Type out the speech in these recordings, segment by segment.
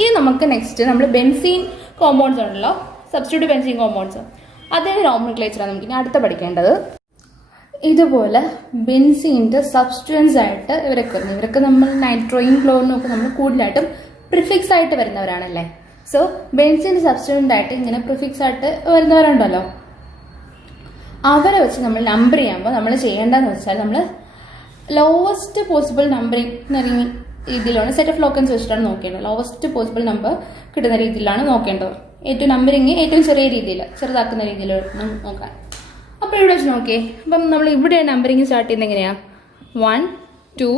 ഇനി നമുക്ക് നെക്സ്റ്റ് നമ്മൾ ബെൻസീൻ കോമ്പൗണ്ട്സ് ഉണ്ടല്ലോ, സബ്സ്റ്റിറ്റ്യൂട്ട് ബെൻസീൻ കോമ്പൗണ്ട്സ്, അതിൻ്റെ നോമൻക്ലേച്ചറാണ് നമുക്ക് ഇനി അടുത്ത പഠിക്കേണ്ടത്. ഇതുപോലെ ബെൻസീൻ്റെ സബ്സ്റ്റിറ്റ്യൂവൻസ് ആയിട്ട് ഇവരൊക്കെ നമ്മൾ നൈട്രോയും ക്ലോറിനും ഒക്കെ നമ്മൾ കൂടുതലായിട്ടും പ്രിഫിക്സ് ആയിട്ട് വരുന്നവരാണല്ലേ. സോ ബെൻസീൻ്റെ സബ്സ്റ്റിറ്റ്യൂവൻ്റ് ആയിട്ട് ഇങ്ങനെ പ്രിഫിക്സ് ആയിട്ട് വരുന്നവരുണ്ടല്ലോ, അവരെ വെച്ച് നമ്മൾ നമ്പർ ചെയ്യുമ്പോൾ നമ്മൾ ചെയ്യേണ്ടതെന്ന് വെച്ചാൽ നമ്മൾ ലോവസ്റ്റ് പോസിബിൾ നമ്പറിങ് എന്ന രീതിയിലാണ് സെറ്റ് ഓഫ് ലോക്കൻസ് വെച്ചിട്ടാണ് നോക്കേണ്ടത്. ലോവസ്റ്റ് പോസിബിൾ നമ്പർ കിട്ടുന്ന രീതിയിലാണ് നോക്കേണ്ടത്. ഏറ്റവും നമ്പറിങ് ഏറ്റവും ചെറിയ രീതിയിൽ ചെറുതാക്കുന്ന രീതിയിൽ നോക്കാൻ. അപ്പോൾ ഇവിടെ വെച്ച് നോക്കിയേ, അപ്പം നമ്മൾ ഇവിടെ നമ്പറിങ് സ്റ്റാർട്ട് ചെയ്യുന്നത് എങ്ങനെയാണ്? 1 2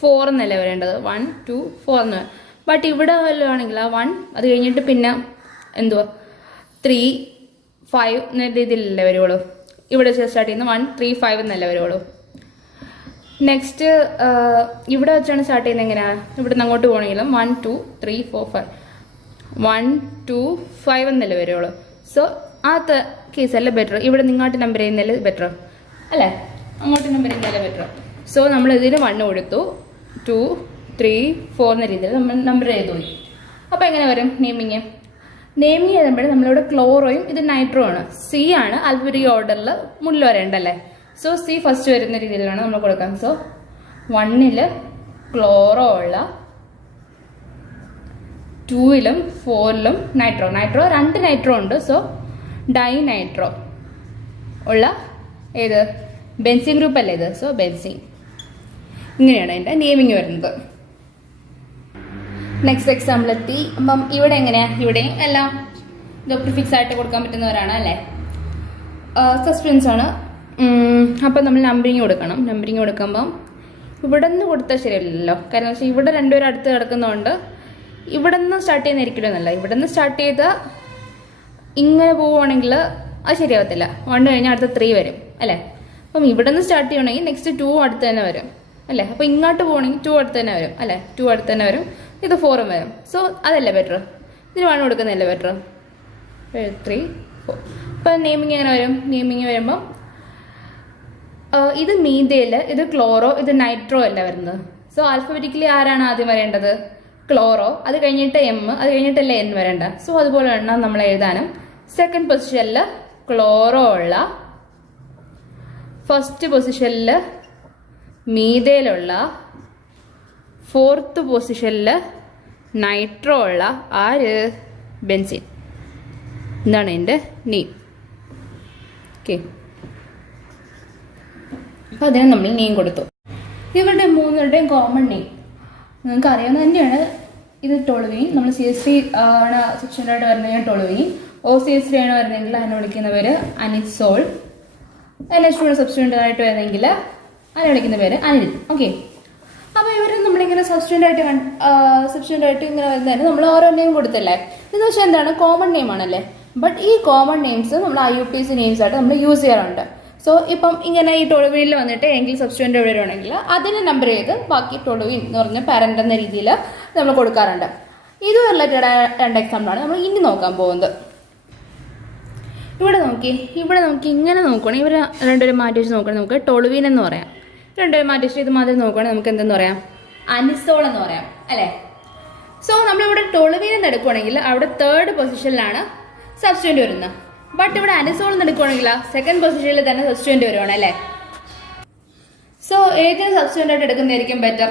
4 എന്നല്ലേ വരേണ്ടത്, 1 2 4 എന്ന്. ബട്ട് ഇവിടെ വല്ലതാണെങ്കിൽ ആ 1 അത് കഴിഞ്ഞിട്ട് പിന്നെ എന്തുവാ 3 5 എന്ന രീതിയിലല്ലേ വരുള്ളൂ. ഇവിടെ സ്റ്റാർട്ട് ചെയ്യുന്നത് 1 3 5 എന്നല്ലേ വരുള്ളൂ. നെക്സ്റ്റ് ഇവിടെ വെച്ചാണ് സ്റ്റാർട്ട് ചെയ്യുന്നത് എങ്ങനെയാണ്? ഇവിടെ നിന്ന് അങ്ങോട്ട് പോകണമെങ്കിലും 1 2 3 4 5 1 2 5 എന്നല്ലേ വരുള്ളൂ. സോ ആ കേസല്ലേ ബെറ്റർ. ഇവിടെ നിങ്ങോട്ട് നമ്പർ ചെയ്യുന്നല്ലേ ബെറ്റർ അല്ലേ, അങ്ങോട്ട് നമ്പർ ചെയ്യുന്നല്ലേ ബെറ്റർ. സോ നമ്മൾ ഇതിന് 1 കൊടുത്തു, 2 3 4 എന്ന രീതിയിൽ നമ്മൾ നമ്പർ ചെയ്തു പോയി. അപ്പോൾ എങ്ങനെ വരും നെയിമിങ് ചെയ്യുമ്പോൾ നമ്മളിവിടെ ക്ലോറോയും ഇത് നൈട്രോ ആണ്. സി ആണ് ആൽഫബറ്റിക് ഓർഡറിൽ മുന്നിൽ വരേണ്ടല്ലേ. സോ സി ഫസ്റ്റ് വരുന്ന രീതിയിലാണ് നമ്മൾ കൊടുക്കാം. സോ 1ൽ ക്ലോറോ ഉള്ള, 2ലും 4ലും നൈട്രോ 2 നൈട്രോ ഉണ്ട്. സോ ഡൈ നൈട്രോ ഉള്ള ഏത് ബെൻസീൻ ഗ്രൂപ്പ് അല്ലേ ഇത്. So benzene. ഇങ്ങനെയാണ് അതിൻ്റെ നെയിമിങ് വരുന്നത്. നെക്സ്റ്റ് എക്സാമ്പിൾ എത്തി. അപ്പം ഇവിടെ എങ്ങനെയാണ്? ഇവിടെയും എല്ലാം പ്രിഫിക്സ് ആയിട്ട് കൊടുക്കാൻ പറ്റുന്നവരാണ് അല്ലേ, സസ്പെൻസ് ആണ്. അപ്പം നമ്മൾ നമ്പറിങ് കൊടുക്കണം. നമ്പറിങ് കൊടുക്കുമ്പം ഇവിടെ നിന്ന് കൊടുത്താൽ ശരിയല്ലല്ലോ, കാരണം വെച്ചാൽ ഇവിടെ രണ്ടുപേരും അടുത്ത് കിടക്കുന്നതുകൊണ്ട് ഇവിടെ നിന്ന് സ്റ്റാർട്ട് ചെയ്യുന്നതായിരിക്കില്ലെന്നല്ല. ഇവിടെ നിന്ന് സ്റ്റാർട്ട് ചെയ്ത് ഇങ്ങനെ പോവുകയാണെങ്കിൽ അത് ശരിയാവത്തില്ല. 1 കഴിഞ്ഞാൽ അടുത്ത 3 വരും അല്ലേ. അപ്പം ഇവിടെ നിന്ന് സ്റ്റാർട്ട് ചെയ്യണമെങ്കിൽ നെക്സ്റ്റ് 2 അടുത്ത് തന്നെ വരും അല്ലേ. അപ്പോൾ ഇങ്ങോട്ട് പോകണമെങ്കിൽ 2 അടുത്ത് തന്നെ വരും അല്ലേ, 2 അടുത്ത് തന്നെ വരും. ഇത് 4 വരും. സോ അതല്ലേ ബെറ്റർ, ഇതിന് 1 കൊടുക്കുന്നതല്ലേ ബെറ്റർ. 3 4. അപ്പോൾ നെയിമിങ് എങ്ങനെ വരും? നെയിമിങ് വരുമ്പം ഇത് മീതേൽ, ഇത് ക്ലോറോ, ഇത് നൈട്രോ അല്ല വരുന്നത്. സോ ആൽഫബറ്റിക്കലി ആരാണ് ആദ്യം വരേണ്ടത്? ക്ലോറോ. അത് കഴിഞ്ഞിട്ട് എം, അത് കഴിഞ്ഞിട്ടല്ലേ എൻ വരേണ്ട. സോ അതുപോലെ വേണം നമ്മൾ എഴുതാനും. സെക്കൻഡ് പൊസിഷനിൽ ക്ലോറോ ഉള്ള, ഫസ്റ്റ് പൊസിഷനിൽ മീതയിലുള്ള, ഫോർത്ത് പൊസിഷനിൽ നൈട്രോ ഉള്ള ആര്? ബെൻസീൻ. എന്താണ് എൻ്റെ നെയിം. ഓക്കെ, അപ്പം അതിന് നമ്മൾ നെയിം കൊടുത്തു. ഇവരുടെ മൂന്നുപേരുടെയും കോമൺ നെയിം നിങ്ങൾക്ക് അറിയാവുന്ന തന്നെയാണ്. ഇത് ടോളുവീൻ. നമ്മൾ CH3 ആണ് സെക്ഷനായിട്ട് വരുന്നതെങ്കിൽ ടോളുവീൻ. OCH3 ആണ് വരുന്നതെങ്കിൽ അതിനെ വിളിക്കുന്ന പേര് അനിസോൾ. NH2 സബ്സ്റ്റിറ്റ്യൂൻ്റ് ആയിട്ട് വരുന്നെങ്കിൽ അതിനെ വിളിക്കുന്ന പേര് അനിൽ. ഓക്കെ, അപ്പോൾ ഇവർ നമ്മളിങ്ങനെ സബ്സ്റ്റിറ്റ്യൂൻ്റ് ആയിട്ട് ഇങ്ങനെ വരുന്നതിന് നമ്മൾ ഓരോ നെയിം കൊടുത്തല്ലേ. എന്ന് വെച്ചാൽ എന്താണ്, കോമൺ നെയിം ആണല്ലേ. ബട്ട് ഈ കോമൺ നെയിംസ് നമ്മൾ IUPAC നെയിംസ് ആയിട്ട് നമ്മൾ യൂസ് ചെയ്യാറുണ്ട്. സോ ഇപ്പം ഇങ്ങനെ ഈ ടോളുവീനിൽ വന്നിട്ട് എങ്കിൽ സബ്സ്റ്റിറ്റ്യൂൻ്റ് എവിടെ വരുവാണെങ്കിൽ അതിനെ നമ്പർ ചെയ്ത് ബാക്കി ടോളുവീൻ എന്ന് പറഞ്ഞ പാരൻ്റ് എന്ന രീതിയിൽ നമ്മൾ കൊടുക്കാറുണ്ട്. ഇത് റിലേറ്റഡ് 2 എക്സാമ്പിളാണ് നമ്മൾ ഇനി നോക്കാൻ പോകുന്നത്. ഇവിടെ നോക്കി ഇങ്ങനെ നോക്കുകയാണെങ്കിൽ ഇവർ രണ്ടുപേരും മാറ്റി വെച്ച് നോക്കുകയാണെങ്കിൽ നമുക്ക് ടോളുവീൻ എന്ന് പറയാം. രണ്ടുപേരും മാറ്റി വെച്ച് ഇത് മാതിരി നോക്കുകയാണെങ്കിൽ നമുക്ക് എന്തെന്ന് പറയാം? അനിസോൾ എന്ന് പറയാം അല്ലേ. സോ നമ്മളിവിടെ ടോളുവീൻ എന്ന് എടുക്കുകയാണെങ്കിൽ അവിടെ 3rd പൊസിഷനിലാണ് സബ്സ്റ്റിറ്റ്യൂൻ്റ് വരുന്നത്. ബട്ട് ഇവിടെ അനിസോൾ എന്ന് എടുക്കുകയാണെങ്കിൽ സെക്കൻഡ് പൊസിഷനിൽ തന്നെ സബ്സ്റ്റിറ്റ്യൂൻ്റ് വരുവാണ് അല്ലേ. സോ ഏതിന് സബ്സ്റ്റിറ്റ്യൂൻ്റ് ആയിട്ട് എടുക്കുന്നതായിരിക്കും ബെറ്റർ?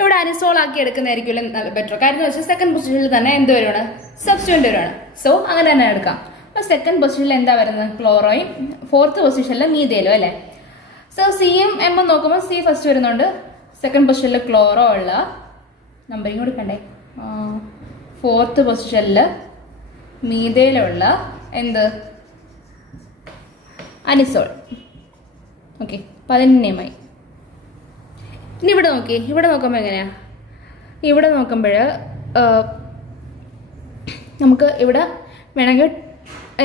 ഇവിടെ അനിസോൾ ആക്കി എടുക്കുന്നതായിരിക്കും ബെറ്റർ. കാര്യം എന്ന് വെച്ചാൽ സെക്കൻഡ് പൊസിഷനിൽ തന്നെ എന്ത് വരുവാണ്? സബ്സ്റ്റിറ്റ്യൂൻ്റ് വരുവാണ്. സോ അങ്ങനെ തന്നെ എടുക്കാം. അപ്പോൾ സെക്കൻഡ് പൊസിഷനിൽ എന്താ വരുന്നത്? ക്ലോറോയും. ഫോർത്ത് പൊസിഷനിൽ മീതേലും അല്ലേ. സോ സിയും എമ്മും നോക്കുമ്പോൾ സി ഫസ്റ്റ് വരുന്നുണ്ട്. സെക്കൻഡ് പൊസിഷനിൽ ക്ലോറോ ഉള്ള, നമ്പറിങ് കൊടുക്കണ്ടേ, ഫോർത്ത് പൊസിഷനിൽ മീതയിലുള്ള എന്ത്? അനിസോൾ. ഓക്കെ, അപ്പം അതിൻ്റെ നെയിമായി. ഇനി ഇവിടെ നോക്കുമ്പോൾ എങ്ങനെയാണ്? ഇവിടെ നോക്കുമ്പോൾ നമുക്ക് ഇവിടെ വേണമെങ്കിൽ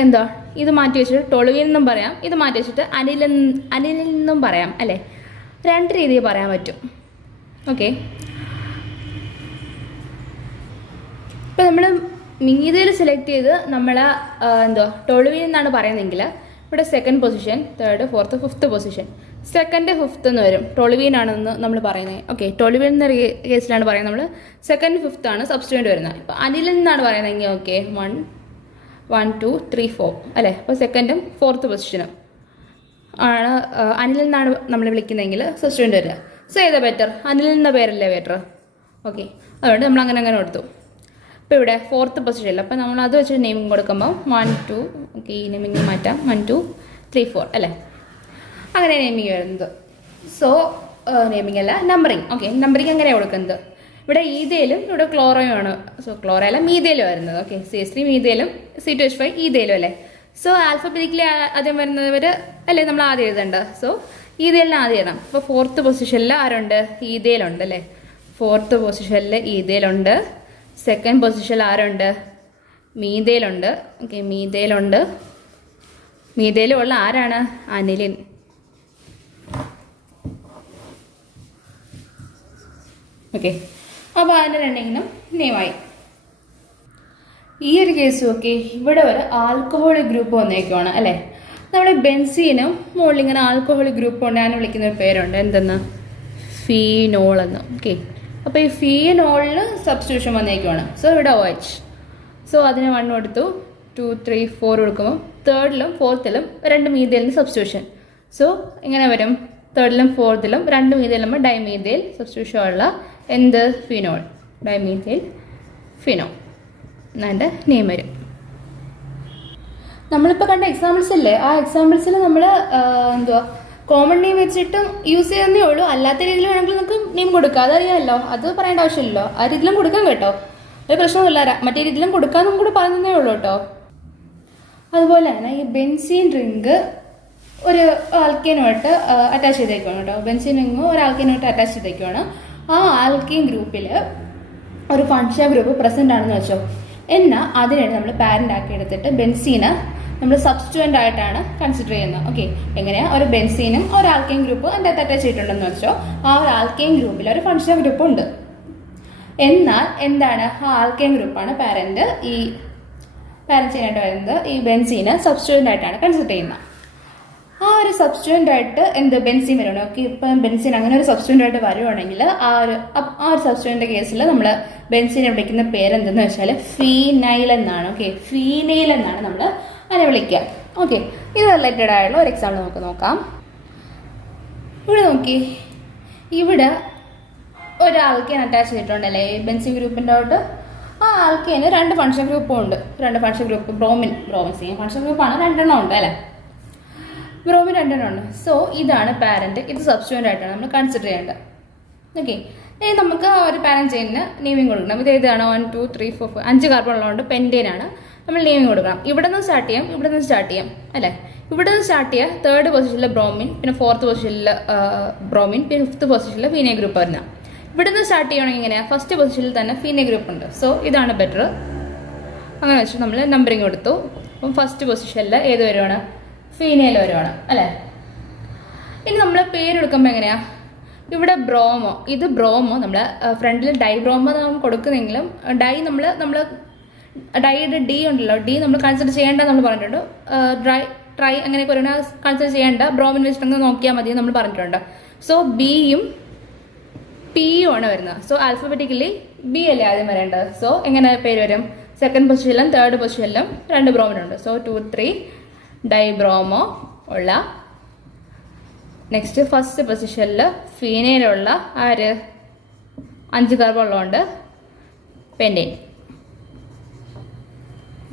എന്താ ഇത് മാറ്റി വെച്ചിട്ട് ടോളുവീൻ എന്നും പറയാം, ഇത് മാറ്റി വെച്ചിട്ട് അനിലിൽ നിന്നും പറയാം അല്ലേ. 2 രീതിയിൽ പറയാൻ പറ്റും. ഓക്കെ, ഇപ്പം നമ്മൾ മീതയിൽ സെലക്ട് ചെയ്ത് നമ്മൾ ടോളുവീൻ എന്നാണ് പറയുന്നതെങ്കിൽ ഇവിടെ second position, 3rd 4th 5th position. Second fifth എന്ന് വരും. ടോളുവീൻ ആണെന്ന് നമ്മൾ പറയുന്നത്. ഓക്കെ, ടോളുവീൻ എന്ന കേസിലാണ് പറയുന്നത് നമ്മൾ സെക്കൻഡ് ഫിഫ്ത്ത് ആണ് സബ്സ്റ്റിറ്റ്യൂവൻ്റ് വരുന്നത്. ഇപ്പോൾ അനിലിൻ എന്നാണ് പറയുന്നതെങ്കിൽ ഓക്കെ 1 2 3 4 അല്ലേ. അപ്പോൾ സെക്കൻഡും ഫോർത്ത് പൊസിഷനും ആണ് അനിലിൻ എന്നാണ് നമ്മൾ വിളിക്കുന്നതെങ്കിൽ സബ്സ്റ്റിറ്റ്യൂവൻ്റ് വരിക. സോ ഏതാ ബെറ്റർ? അനിലിൻ എന്ന പേരല്ലേ ബെറ്റർ? ഓക്കെ, അതുകൊണ്ട് നമ്മൾ അങ്ങനെ കൊടുത്തു. ഇപ്പോൾ ഇവിടെ ഫോർത്ത് പൊസിഷനിൽ അപ്പോൾ നമ്മൾ അത് വെച്ച് നെയിമിങ് കൊടുക്കുമ്പോൾ 1 2 ഓക്കെ, ഈ നെയിമിങ് മാറ്റാം 1 2 3 4 അല്ലേ, അങ്ങനെ നെയിമിങ് വരുന്നത്. സോ നെയിമിങ് അല്ല, നമ്പറിങ്. ഓക്കെ, നമ്പറിങ് എങ്ങനെയാണ് കൊടുക്കുന്നത്? ഇവിടെ ഈതയിലും ഇവിടെ ക്ലോറോയും ആണ്. സോ ക്ലോറോ അല്ല, മീതയിലും വരുന്നത്. ഓക്കെ, CH3 മീതയിലും C2H5 ഈതയിലും അല്ലേ. സോ ആൽഫബറ്റിക്കലി ആദ്യം വരുന്നവർ അല്ലേ നമ്മൾ ആദ്യം എഴുതേണ്ടത്. സോ ഈതയിലിന് ആദ്യം എഴുതാം. അപ്പോൾ ഫോർത്ത് പൊസിഷനിൽ ആരുണ്ട്? ഈതയിലുണ്ട് അല്ലേ. ഫോർത്ത് പൊസിഷനിൽ ഈതയിലുണ്ട്. സെക്കൻഡ് പൊസിഷനിൽ ആരുണ്ട്? മീതയിലുണ്ട്. ഓക്കെ, മീതയിലുണ്ട്. മീതയിലുള്ള ആരാണ്? അനിലിൻ. ഓക്കെ, അപ്പോൾ അതിൻ്റെ രണ്ടെങ്കിലും നെയിമായി. ഈ ഒരു കേസും ഒക്കെ ഇവിടെ ഒരു ആൽക്കഹോളിക് ഗ്രൂപ്പ് വന്നേക്കുവാണ് അല്ലേ. നമ്മുടെ ബെൻസീനും മുകളിൽ ഇങ്ങനെ ആൽക്കഹോളിക് ഗ്രൂപ്പ് കൊണ്ട് ഞാൻ വിളിക്കുന്ന ഒരു പേരുണ്ട്, എന്തെന്ന്? ഫീനോൾ എന്ന്. ഓക്കെ, അപ്പോൾ ഈ ഫീനോളിന് സബ്സ്റ്റിറ്റ്യൂഷൻ വന്നേക്കുവാണ്. സോ ഇവിടെ OH. സോ അതിന് 1 കൊടുത്തു, 2 3 4 കൊടുക്കുമ്പോൾ തേർഡിലും ഫോർത്തിലും 2 മീതയിലിന് സബ്സ്റ്റിറ്റ്യൂഷൻ. സോ ഇങ്ങനെ വരും, തേർഡിലും ഫോർത്തിലും 2 മീതയിലും ഡൈമീതയിൽ സബ്സ്റ്റിറ്റ്യൂഷൻ ഉള്ള എന്ത്? ഫിനോൾ. ഡൈമീതയിൽ ഫിനോൾ എന്നതിൻ്റെ നെയിം വരും. നമ്മളിപ്പോൾ കണ്ട എക്സാമ്പിൾസ് ഇല്ലേ, ആ എക്സാമ്പിൾസിൽ നമ്മൾ എന്തുവാ കോമൺ നെയിം വെച്ചിട്ടും യൂസ് ചെയ്യുന്നേ ഉള്ളൂ. അല്ലാത്ത രീതിയിൽ വേണമെങ്കിൽ നമുക്ക് നെയിം കൊടുക്കാം, അതറിയാമല്ലോ, അത് പറയേണ്ട ആവശ്യമില്ലല്ലോ. ആ രീതിയിലും കൊടുക്കാം കേട്ടോ, ഒരു പ്രശ്നമില്ല. മറ്റേ രീതിയിലും കൊടുക്കാമെന്നും കൂടി പറയുന്നതേ ഉള്ളൂ കേട്ടോ. അതുപോലെ തന്നെ ഈ ബെൻസീൻ റിംഗ് ഒരു ആൽക്കേനുമായിട്ട് അറ്റാച്ച് ചെയ്തേക്കുവാണ് കേട്ടോ. ബെൻസീൻ റിംഗ് ഒരു ആൽക്കേനുമായിട്ട് അറ്റാച്ച് ചെയ്തേക്കുവാണ്. ആ ആൽക്കീൻ ഗ്രൂപ്പിൽ ഒരു ഫങ്ഷൻ ഗ്രൂപ്പ് പ്രസന്റ് ആണെന്ന് വെച്ചോ. എന്നാൽ അതിനാണ് നമ്മൾ പാരന്റ് ആക്കി എടുത്തിട്ട് ബെൻസീന് നമ്മൾ സബ്സ്റ്റിറ്റ്യൂവൻ്റ് ആയിട്ടാണ് കൺസിഡർ ചെയ്യുന്നത്. ഓക്കെ, എങ്ങനെയാ? ഒരു ബെൻസീനും ഒരു ആൽക്കൈൻ ഗ്രൂപ്പ് അതിൻ്റെ അകത്ത് അറ്റാച്ച് ചെയ്തിട്ടുണ്ടെന്ന് വെച്ചോ. ആ ഒരു ആൽക്കൈൻ ഗ്രൂപ്പിൽ ഒരു ഫങ്ഷൻ ഗ്രൂപ്പ് ഉണ്ട്. എന്നാൽ എന്താണ്? ആ ആൽക്കൈൻ ഗ്രൂപ്പാണ് പാരന്റ് ചെയ്യാനായിട്ട് വരുന്നത്. ഈ ബെൻസീന് സബ്സ്റ്റിറ്റ്യൂവൻ്റ് ആയിട്ടാണ് കൺസിഡർ ചെയ്യുന്നത്. ആ ഒരു സബ്സ്റ്റിറ്റ്യൂവൻ്റ് ആയിട്ട് എന്ത്? ബെൻസീൻ വരുവാണ്. ഓക്കെ, ഇപ്പം ബെൻസീൻ അങ്ങനെ ഒരു സബ്സ്റ്റിറ്റ്യൂവൻ്റ് ആയിട്ട് വരുവാണെങ്കിൽ ആ ഒരു സബ്സ്റ്റിറ്റ്യൂവൻ്റ് കേസിൽ നമ്മൾ ബെൻസീനെ വിളിക്കുന്ന പേരെന്തെന്ന് വെച്ചാൽ ഫീനൈൽ എന്നാണ്. ഓക്കെ, ഫീനൈൽ എന്നാണ് നമ്മൾ അതിനെ വിളിക്കുക. ഓക്കെ, ഇത് റിലേറ്റഡ് ആയിട്ടുള്ള ഒരു എക്സാമ്പിൾ നമുക്ക് നോക്കാം. ഇവിടെ നോക്കി, ഇവിടെ ഒരു ആൽക്കേൻ അറ്റാച്ച് ചെയ്തിട്ടുണ്ടല്ലേ ബെൻസീൻ ഗ്രൂപ്പിൻ്റെ തൊട്ട്. ആ ആൽക്കേന് 2 ഫങ്ഷൻ ഗ്രൂപ്പും ഉണ്ട്. 2 ഫങ്ഷൻ ഗ്രൂപ്പ് ബ്രോമിൻ ഫങ്ഷൻ ഗ്രൂപ്പാണ്, 2 എണ്ണം ഉണ്ട് അല്ലേ. ബ്രോമിൻ 2 എണ്ണം ഉണ്ട്. സോ ഇതാണ് പാരന്റ്, ഇത് സബ്സ്റ്റിറ്റ്യൂവൻ്റ് ആയിട്ടാണ് നമ്മൾ കൺസിഡർ ചെയ്യേണ്ടത്. ഓക്കെ, ഇനി നമുക്ക് ഒരു പാരന്റ് ചെയിനിന് നെയിമിങ് കൊടുക്കണം. ഇത് ഏതാണ്? 1 2 3 4 5 കാർബൺ ഉള്ളതുകൊണ്ട് പെൻറ്റേനാണ്. നമ്മൾ നെയിമിങ് കൊടുക്കണം. ഇവിടെ നിന്ന് സ്റ്റാർട്ട് ചെയ്യാം അല്ലേ. ഇവിടെ നിന്ന് സ്റ്റാർട്ട് ചെയ്യുക തേർഡ് പൊസിഷനിൽ ബ്രോമിൻ, പിന്നെ ഫോർത്ത് പൊസിഷനിൽ ബ്രോമിൻ, പിന്നെ ഫിഫ്ത്ത് പൊസിഷനിൽ ഫീനെ ഗ്രൂപ്പ് വരുന്നത്. ഇവിടെ നിന്ന് സ്റ്റാർട്ട് ചെയ്യണമെങ്കിൽ എങ്ങനെയാണ്? ഫസ്റ്റ് പൊസിഷനിൽ തന്നെ ഫീനെ ഗ്രൂപ്പ് ഉണ്ട്. സോ ഇതാണ് ബെറ്റർ. അങ്ങനെ വെച്ചിട്ട് നമ്മൾ നമ്പറിങ് കൊടുത്തു. അപ്പം ഫസ്റ്റ് പൊസിഷനിൽ ഏത് വരുവാണ്? ഫീനയിൽ വരുവാണ് അല്ലേ. ഇനി നമ്മൾ പേരെടുക്കുമ്പോൾ എങ്ങനെയാണ്? ഇവിടെ ബ്രോമോ, ഇത് ബ്രോമോ നമ്മൾ ഫ്രണ്ടിൽ ഡൈ ബ്രോമോ നമ്മൾ കൊടുക്കുന്നെങ്കിലും ഡൈ നമ്മൾ ഡൈയുടെ ഡി ഉണ്ടല്ലോ, ഡി നമ്മൾ കൺസിഡർ ചെയ്യേണ്ട നമ്മൾ പറഞ്ഞിട്ടുണ്ട്. ട്രൈ അങ്ങനെയൊക്കെ ഒരു കൺസിഡർ ചെയ്യേണ്ട, ബ്രോമിൻ വെച്ചിട്ടൊന്ന് നോക്കിയാൽ മതി നമ്മൾ പറഞ്ഞിട്ടുണ്ട്. സോ ബിയും പിയും ആണ് വരുന്നത്. സോ ആൽഫബറ്റിക്കലി ബി അല്ലേ ആദ്യം വരേണ്ടത്. സോ എങ്ങനെ പേര് വരും? സെക്കൻഡ് പൊസിഷനിലും തേർഡ് പൊസിഷനിലും 2 ബ്രോമിനുണ്ട്. സോ 2 3 ഡൈബ്രോമോ ഉള്ള. നെക്സ്റ്റ് ഫസ്റ്റ് പൊസിഷനിൽ ഫീനയിലുള്ള 5 കാർബൺ ഉള്ളതുകൊണ്ട് പെൻറ്റേൻ.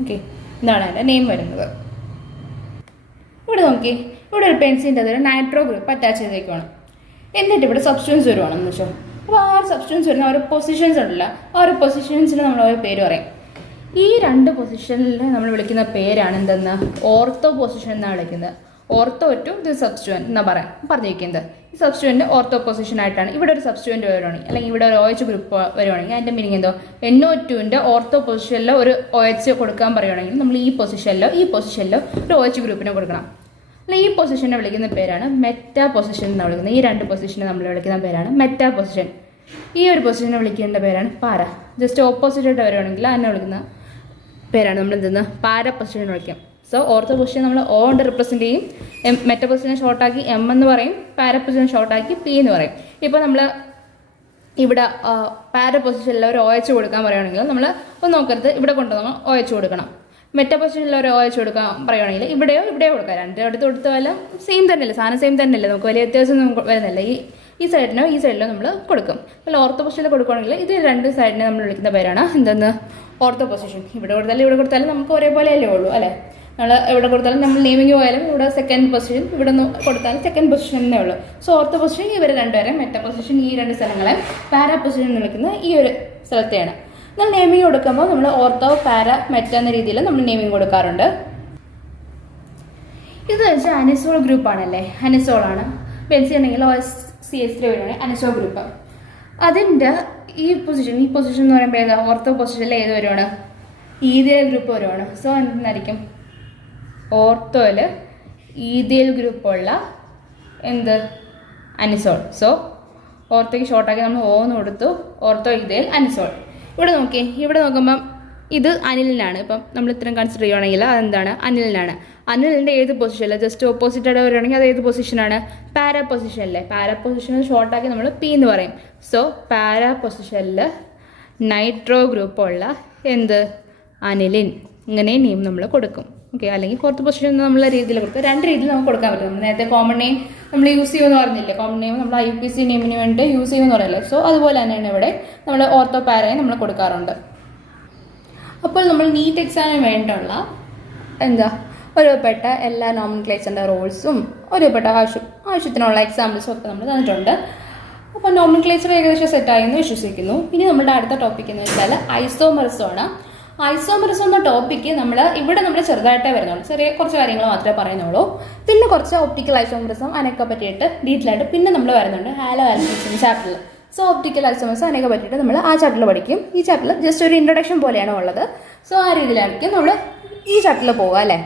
ഓക്കെ, ഇതാണ് അതിൻ്റെ നെയിം വരുന്നത്. ഇവിടെ നോക്കി, ഇവിടെ ഒരു പെൻസിൻ്റെ അതൊരു നൈട്രോ ഗ്രൂപ്പ് അറ്റാച്ച് ചെയ്തേക്കുവാണ്. എന്നിട്ട് ഇവിടെ സബ്സ്റ്റിറ്റ്യൂൻസ് വരുവാണെന്ന് വെച്ചോ. അപ്പോൾ ആ ഒരു സബ്സ്റ്റിറ്റ്യൂൻസ് വരുന്ന ഓരോ പൊസിഷൻസ് ഉണ്ടല്ലോ, ആ ഒരു പൊസിഷൻസിന് നമ്മൾ ഓരോ പേര് പറയും. ഈ 2 പൊസിഷനിൽ നമ്മൾ വിളിക്കുന്ന പേരാണ് എന്തെന്ന്? ഓർത്തോ പൊസിഷൻ എന്നാണ് വിളിക്കുന്നത്. ഓർത്തോ ടു ദി സബ്സ്റ്റിറ്റ്യൂവൻ്റ് എന്നാ പറഞ്ഞിരിക്കുന്നത്. ഈ സബ്സ്റ്റിറ്റ്യൂവൻ്റ് ഓർത്തോ പൊസിഷൻ ആയിട്ടാണ്. ഇവിടെ ഒരു സബ്സ്റ്റിറ്റ്യൂവൻ്റ് വരുവാണെങ്കിൽ, അല്ലെങ്കിൽ ഇവിടെ ഒരു OH ഗ്രൂപ്പ് വരുവാണെങ്കിൽ അതിൻ്റെ മീനിങ് എന്തോ? NO2ൻ്റെ ഓർത്തോ പൊസിഷനിൽ ഒരു OH കൊടുക്കാൻ പറയുവാണെങ്കിൽ നമ്മൾ ഈ പൊസിഷനിലോ ഒരു OH ഗ്രൂപ്പിനെ കൊടുക്കണം. അല്ല, ഈ പൊസിഷനെ വിളിക്കുന്ന പേരാണ് മെറ്റാ പൊസിഷൻ എന്നാണ് വിളിക്കുന്നത്. ഈ 2 പൊസിഷനെ നമ്മൾ വിളിക്കുന്ന പേരാണ് മെറ്റാ പൊസിഷൻ. ഈ ഒരു പൊസിഷനെ വിളിക്കേണ്ട പേരാണ് പാര. ജസ്റ്റ് ഓപ്പോസിറ്റ് ആയിട്ട് വരുവാണെങ്കിൽ അതിനെ വിളിക്കുന്ന പേരാണ് നമ്മൾ എന്തെന്ന്? പാര പൊസിഷൻ വിളിക്കാം. സോ ഓർത്തോ പൊസിഷൻ നമ്മൾ O കൊണ്ട് റിപ്രസെൻറ്റ് ചെയ്യും, മെറ്റ പൊസിഷനെ ഷോർട്ടാക്കി M എന്ന് പറയും, പാര പൊസിഷനെ ഷോർട്ടാക്കി P എന്ന് പറയും. ഇപ്പോൾ നമ്മൾ ഇവിടെ പാര പൊസിഷനിൽ ഒരു OH കൊടുക്കാൻ പറയുകയാണെങ്കിൽ നമ്മൾ ഒന്ന് നോക്കരുത്, ഇവിടെ കൊണ്ടുവന്ന് OH കൊടുക്കണം. മെറ്റ പൊസിഷനിൽ ഒരു OH കൊടുക്കാൻ പറയുകയാണെങ്കിൽ ഇവിടെയോ കൊടുക്കാം. രണ്ട് അടുത്ത് കൊടുത്താലും സെയിം തന്നെയല്ലേ, സാധനം സെയിം തന്നെയല്ലേ, നമുക്ക് വലിയ വ്യത്യാസം വരുന്നില്ല. ഈ സൈഡിനോ ഈ സൈഡിലോ നമ്മൾ കൊടുക്കും. അപ്പോൾ ഓർത്തോ പൊസിഷനിൽ കൊടുക്കുകയാണെങ്കിൽ ഇത് രണ്ട് സൈഡിനെ നമ്മൾ വിളിക്കുന്ന പേരാണ് എന്തെന്ന്, ഓർത്തോ പൊസിഷൻ. ഇവിടെ കൊടുത്താലും നമുക്ക് ഒരേപോലെ അല്ലേ ഉള്ളൂ അല്ലേ. നമ്മൾ എവിടെ കൊടുത്താലും നമ്മൾ നെയിമിങ് പോയാലും ഇവിടെ സെക്കൻഡ് പൊസിഷൻ, ഇവിടെ നിന്ന് കൊടുത്താലും സെക്കൻഡ് പൊസിഷൻ എന്നേ ഉള്ളൂ. സോ ഓർത്തോ പൊസിഷൻ ഇവർ രണ്ടുപേരെ, മെറ്റ പൊസിഷൻ ഈ രണ്ട് സ്ഥലങ്ങളെ, പാര പൊസിഷൻ എന്ന് വിളിക്കുന്ന ഈ ഒരു സ്ഥലത്തെയാണ്. എന്നാൽ നെയിമിങ് കൊടുക്കുമ്പോൾ നമ്മൾ ഓർത്തോ, പാര, മെറ്റ എന്ന രീതിയിൽ നമ്മൾ നെയിമിങ് കൊടുക്കാറുണ്ട്. ഇത് വെച്ചാൽ അനിസോൾ ഗ്രൂപ്പാണല്ലേ, അനിസോളാണ്. ബെൻസീൻ ആണെങ്കിൽ OH-CH3 വരികയാണെങ്കിൽ അനിസോൾ ഗ്രൂപ്പ്. അതിൻ്റെ ഈ പൊസിഷൻ എന്ന് പറയുമ്പോൾ ഏതാ, ഓർത്തോ പൊസിഷനിൽ ഏത് വരുവാണ്, ഈഥിയൽ ഗ്രൂപ്പ് വരുവാണ്. സോ എന്തായിരിക്കും, ഓർത്തോയിൽ ഈഥിയൽ ഗ്രൂപ്പുള്ള എന്ത്, അനിസോൾ. സോ ഓർത്തോയ്ക്ക് ഷോർട്ടാക്കി നമ്മൾ O എന്ന് കൊടുത്തു, ഓർത്തോ ഈഥിയൽ അനിസോൾ. ഇവിടെ നോക്കുമ്പം ഇത് അനിലിനാണ്. ഇപ്പം നമ്മൾ ഇത്രയും കൺസിഡർ ചെയ്യുകയാണെങ്കിൽ അതെന്താണ്, അനിലിനാണ്. അനിലിൻ്റെ ഏത് പൊസിഷനിൽ ജസ്റ്റ് ഓപ്പോസിറ്റായിട്ട് വരികയാണെങ്കിൽ അത് ഏത് പൊസിഷനാണ്, പാര പൊസിഷനിലെ. പാര പൊസിഷനിൽ ഷോർട്ടാക്കി നമ്മൾ P എന്ന് പറയും. സോ പാര പൊസിഷനിൽ നൈട്രോ ഗ്രൂപ്പുള്ള എന്ത്, അനിലിൻ. ഇങ്ങനെ നെയിം നമ്മൾ കൊടുക്കും. ഓക്കെ, അല്ലെങ്കിൽ ഫോർത്ത് പൊസിഷൻ നമ്മൾ രീതിയിൽ കൊടുക്കും. രണ്ട് രീതിയിൽ നമുക്ക് കൊടുക്കാൻ പറ്റും. നമ്മൾ നേരത്തെ കോമൺ നെയിം നമ്മൾ യൂസ് ചെയ്യുമെന്ന് പറഞ്ഞില്ലേ, കോമൺ നെയിം നമ്മൾ IUPAC നെയിമിന് വേണ്ടി യൂസ് ചെയ്യുമെന്ന് പറയല്ലേ. സോ അതുപോലെ തന്നെയാണ് ഇവിടെ നമ്മൾ ഓർത്തോ പാരയെ നമ്മൾ കൊടുക്കാറുണ്ട്. അപ്പോൾ നമ്മൾ നീറ്റ് എക്സാമിന് വേണ്ടിയുള്ള ഒരുപ്പെട്ട എല്ലാ നോമൻക്ലേച്ചറിൻ്റെ റോൾസും ഒരുപ്പെട്ട ആവശ്യത്തിനുള്ള എക്സാമ്പിൾസും ഒക്കെ നമ്മൾ തന്നിട്ടുണ്ട്. അപ്പോൾ നോമൻക്ലേച്ചർ ഏകദേശം സെറ്റായി എന്ന് വിശ്വസിക്കുന്നു. ഇനി നമ്മുടെ അടുത്ത ടോപ്പിക് എന്ന് വെച്ചാൽ ഐസോമറിസമാണ്. ഐസോമറിസം എന്ന ടോപ്പിക്ക് നമ്മൾ ചെറുതായിട്ടേ വരുന്നുള്ളൂ, കുറച്ച് കാര്യങ്ങൾ മാത്രമേ പറയുന്നുള്ളൂ. പിന്നെ കുറച്ച് ഒപ്റ്റിക്കൽ ഐസോമറിസം അതിനൊക്കെ പറ്റിയിട്ട് ഡീറ്റെയിൽ ആയിട്ട് പിന്നെ നമ്മൾ വരുന്നുണ്ട് ഹാലോ ആൽഫിൻസിൻ്റെ ചാപ്റ്ററിൽ. സോ ഒപ്റ്റിക്കൽ ഐസോമറിസം അതിനൊക്കെ പറ്റിയിട്ട് നമ്മൾ ആ ചാപ്റ്ററിൽ പഠിക്കും. ഈ ചാപ്റ്ററിൽ ജസ്റ്റ് ഒരു ഇൻട്രൊഡക്ഷൻ പോലെയാണ് ഉള്ളത്. സോ ആ രീതിയിലായിരിക്കും നമ്മൾ ഈ ചാപ്റ്ററിൽ പോകുക അല്ലേ.